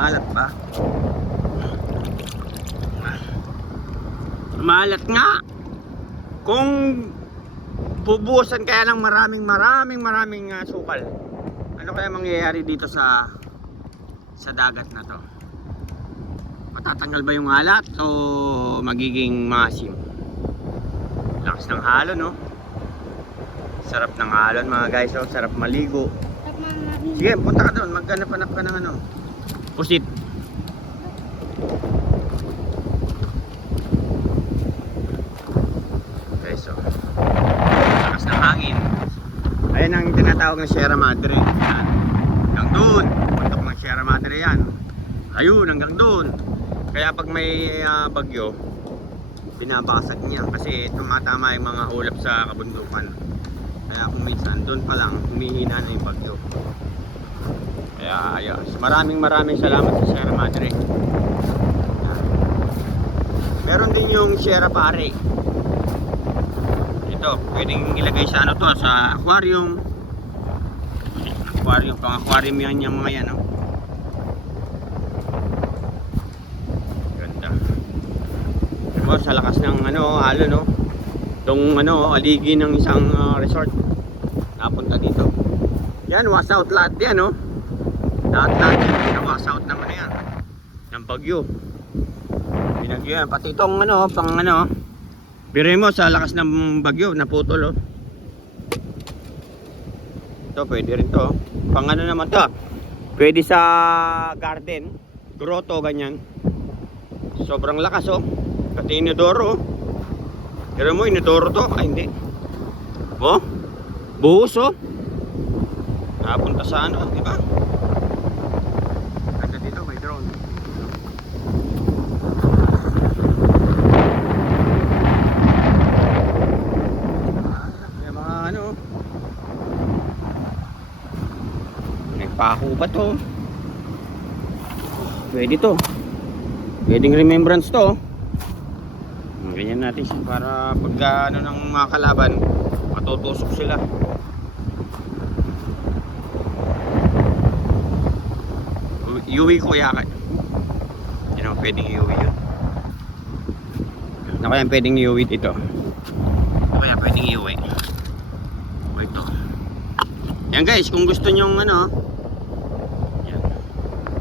Maalat ba? Maalat nga. Kung bubuhusan kaya ng maraming sukal, ano kaya mangyayari dito sa dagat na to? Matatanggal ba yung alat o magiging masim? Lakas ng halo, no? Sarap ng alon mga guys, oh. Sarap maligo. Sige, punta ka doon, maghanap-hanap ka ng ano, pusit. Okay, so lakas ng hangin. Ayan ang tinatawag ng Sierra Madre. Yan. Hanggang doon, puntok ng Sierra Madre yan. Ayun, hanggang doon. Kaya pag may bagyo, binabasag niya kasi tumatama yung mga ulap sa kabundukan. Kaya kung minsan doon pa lang humihina na yung bagyo. Kaya ayun, maraming salamat sa Sierra Madre. Meron din yung Sierra Pare. Ito, pwedeng ilagay sa ano to, sa aquarium. Pang aquarium yan yung mga yan, no? Ganda. Diba, sa lakas ng ano, halo, no? Itong ano, aligi ng isang resort. Napunta dito. Yan, wash out lahat yan, no? Lahat yan, wash out naman yan. Ng bagyo. Binagyo yan, pati itong ano, pang ano. Biro mo sa lakas ng bagyo, naputol, oh. Ito, pwede rin to. Pang ano naman to? Pwede sa garden, grotto, ganyan. Sobrang lakas, oh. Pati inodoro, oh. Pero mo, inodoro to? Ay, hindi. Oh, buhos, oh. Napunta sa ano, di ba? Ganda dito, may drone. May mga ano. Nagpako ba to? Pwede to. Pwedeng remembrance to. Ganyan natin siya para pag ano ng mga kalaban, matutusok sila. Iuwi ko yakan. Hindi naman pwedeng iuwi yun. Ano kaya pwedeng iuwi dito? Ano kaya pwedeng iuwi? O ito. Yan guys, kung gusto nyong ano,